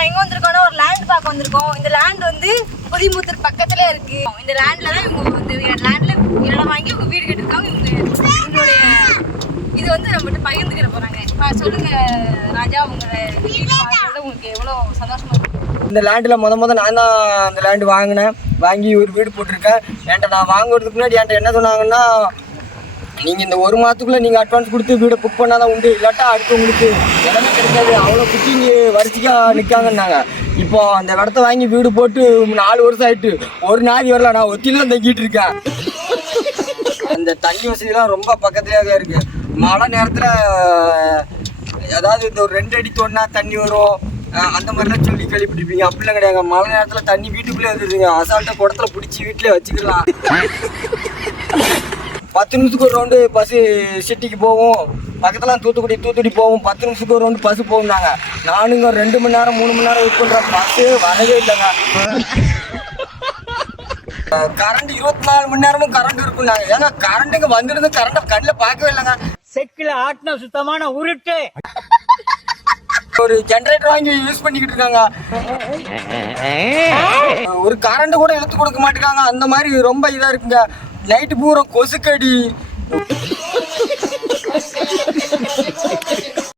நம்ம எங்க வந்திருக்கோம்னா ஒரு லேண்ட் பார்க்க வந்திருக்கோம். இந்த லேண்ட் வந்து புதிமுத்தூர் பக்கத்துல இருக்கு. இந்த லேண்ட்ல தான் இவங்க வந்து லேண்ட்ல இடம் வாங்கி இவங்க வீடு கட்டிருக்காங்க. இவங்களுடைய இது வந்து நம்மகிட்ட பகிர்ந்துக்கிற போறாங்க. சொல்லுங்க ராஜா, உங்க உங்களுக்கு எவ்வளவு சந்தோஷமா இருக்கு? இந்த லேண்டில் முத நான் தான் அந்த லேண்டு வாங்கினேன். வாங்கி ஒரு வீடு போட்டிருக்கேன். என்கிட்ட நான் வாங்குறதுக்கு முன்னாடி என்கிட்ட என்ன சொன்னாங்கன்னா, நீங்கள் இந்த ஒரு மாதத்துக்குள்ளே நீங்கள் அட்வான்ஸ் கொடுத்து வீடை புக் பண்ணால் தான் உண்டு, இல்லாட்டா அடுத்து உங்களுக்கு இடமே கிடைக்காது, அவ்வளோ புக்கிங் வரிசைக்காக நிற்காங்கன்னாங்க. இப்போ அந்த இடத்த வாங்கி வீடு போட்டு 4 வருஷம் ஆயிட்டு ஒரு நாள் வரல. நான் ஒத்தியில தான் தங்கிட்டு இருக்கேன். அந்த தண்ணி வசதிலாம் ரொம்ப பக்கத்துலேயே இருக்குது. மழை நேரத்தில் அதாவது இந்த ஒரு 2 அடி தோண்டினா தண்ணி வரும், அந்த மாதிரிலாம் சொல்லி கேள்விப்பட்டிருப்பீங்க. அப்படிலாம் கிடையாது. மழை நேரத்தில் தண்ணி வீட்டுக்குள்ளே வந்துடுதுங்க. அசால்ட்டாக குடத்துல பிடிச்சி வீட்டிலே வச்சுக்கலாம். 10 நிமிஷத்துக்கு ஒரு ரவுண்டு பஸ்ஸு சிட்டிக்கு போகும். பக்கத்தில் தூத்துக்குடி போகும். 10 நிமிஷத்துக்கு ஒரு ரவுண்டு பஸ்ஸு போகும்னாங்க. நானுங்க 2 மணி நேரம் 3 மணி நேரம் வெயிட் பண்ணுறேன். பஸ்ஸு வரவே இல்லைங்க. கரண்ட் 24 மணி நேரமும் கரண்ட் இருக்குன்னாங்க. ஏன்னா கரண்ட்டுங்க வந்துருந்து கரண்ட்டை கண்ணில் பார்க்கவே இல்லைங்க. செக்கில் ஆட்டின சுத்தமான உருட்டு. ஒரு ஜென்ரேட்டர் வாங்கி யூஸ் பண்ணிக்கிட்டு இருக்காங்க. ஒரு கரண்ட் கூட இழுத்து கொடுக்க மாட்டேங்காங்க. அந்த மாதிரி ரொம்ப இதாக இருக்குங்க. நைட்டு பூரா கொசுக்கடி.